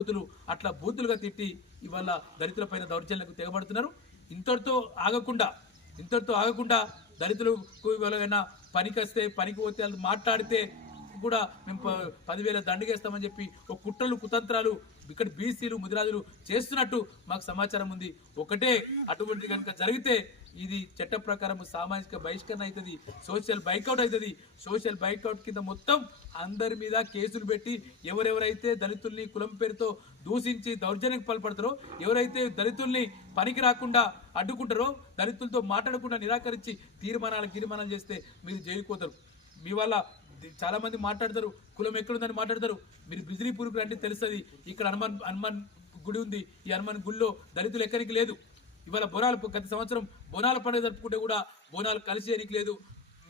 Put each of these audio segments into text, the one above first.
బూతులు అట్లా బూతులుగా తిట్టి ఇవాళ దళితులపైన దౌర్జన్యాలకు తెగబడుతున్నారు. ఇంతటితో ఆగకుండా దళితులకు ఎవరైనా పనికొస్తే పనికి పోతే వాళ్ళు మాట్లాడితే కూడా మేము 10,000 దండగేస్తామని చెప్పి ఒక కుట్రలు కుతంత్రాలు ఇక్కడ బీసీలు ముదిరాజులు చేస్తున్నట్టు మాకు సమాచారం ఉంది. ఒకటే అటువంటి కనుక జరిగితే ఇది చట్ట ప్రకారం సామాజిక బహిష్కరణ అవుతుంది, సోషల్ బైకౌట్ అవుతుంది. సోషల్ బైకౌట్ కింద మొత్తం అందరి మీద కేసులు పెట్టి ఎవరెవరైతే దళితుల్ని కులం పేరుతో దూషించి దౌర్జన్యానికి పాల్పడతారో, ఎవరైతే దళితుల్ని పనికి రాకుండా అడ్డుకుంటారో, దళితులతో మాట్లాడకుండా నిరాకరించి తీర్మానాలు చేస్తే మీరు జైలుకోతారు. మీ వల్ల చాలా మంది మాట్లాడతారు, కులం ఎక్కడుందని మాట్లాడతారు. మీరు బిజిలీపూర్కి రండి తెలుస్తుంది. ఇక్కడ హనుమాన్ గుడి ఉంది. ఈ హనుమాన్ గుడిలో దళితులు ఎక్కడికి లేదు. ఇవాళ గత సంవత్సరం బోనాల పండుగ జరుపుకుంటే కూడా బోనాలు కలిసి ఎనికి లేదు.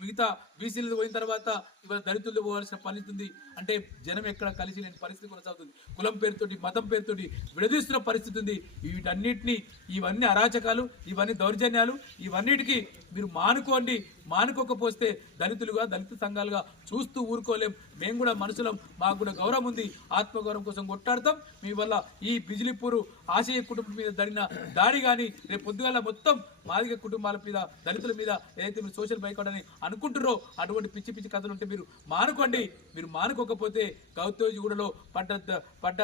మిగతా బీసీలు పోయిన తర్వాత ఇవాళ దళితులు పోవాల్సిన పరిస్థితి ఉంది. అంటే జనం ఎక్కడ కలిసి లేని పరిస్థితి కొనసాగుతుంది. కులం పేరుతోటి మతం పేరుతోటి విడదీస్తున్న పరిస్థితి ఉంది. ఇవన్నీ అరాచకాలు, ఇవన్నీ దౌర్జన్యాలు, ఇవన్నిటికీ మీరు మానుకోకపోతే దళిత సంఘాలుగా చూస్తూ ఊరుకోలేం. మేము కూడా మనుషులం, మాకు కూడా గౌరవం ఉంది. ఆత్మగౌరవం కోసం కొట్టాడతాం. మీ వల్ల ఈ బిజిలీపూరు ఆశయ కుటుంబం మీద జరిగిన దాడి కానీ రేపు పొద్దుగాల మొత్తం మాదిగ కుటుంబాల మీద దళితుల మీద ఏదైతే మీరు సోషల్ బైకౌట్ అని అనుకుంటారో అటువంటి పిచ్చి కథలు ఉంటే మీరు మానుకోండి. మీరు మానుకోకపోతే గౌతోజిగూడలో పడ్డ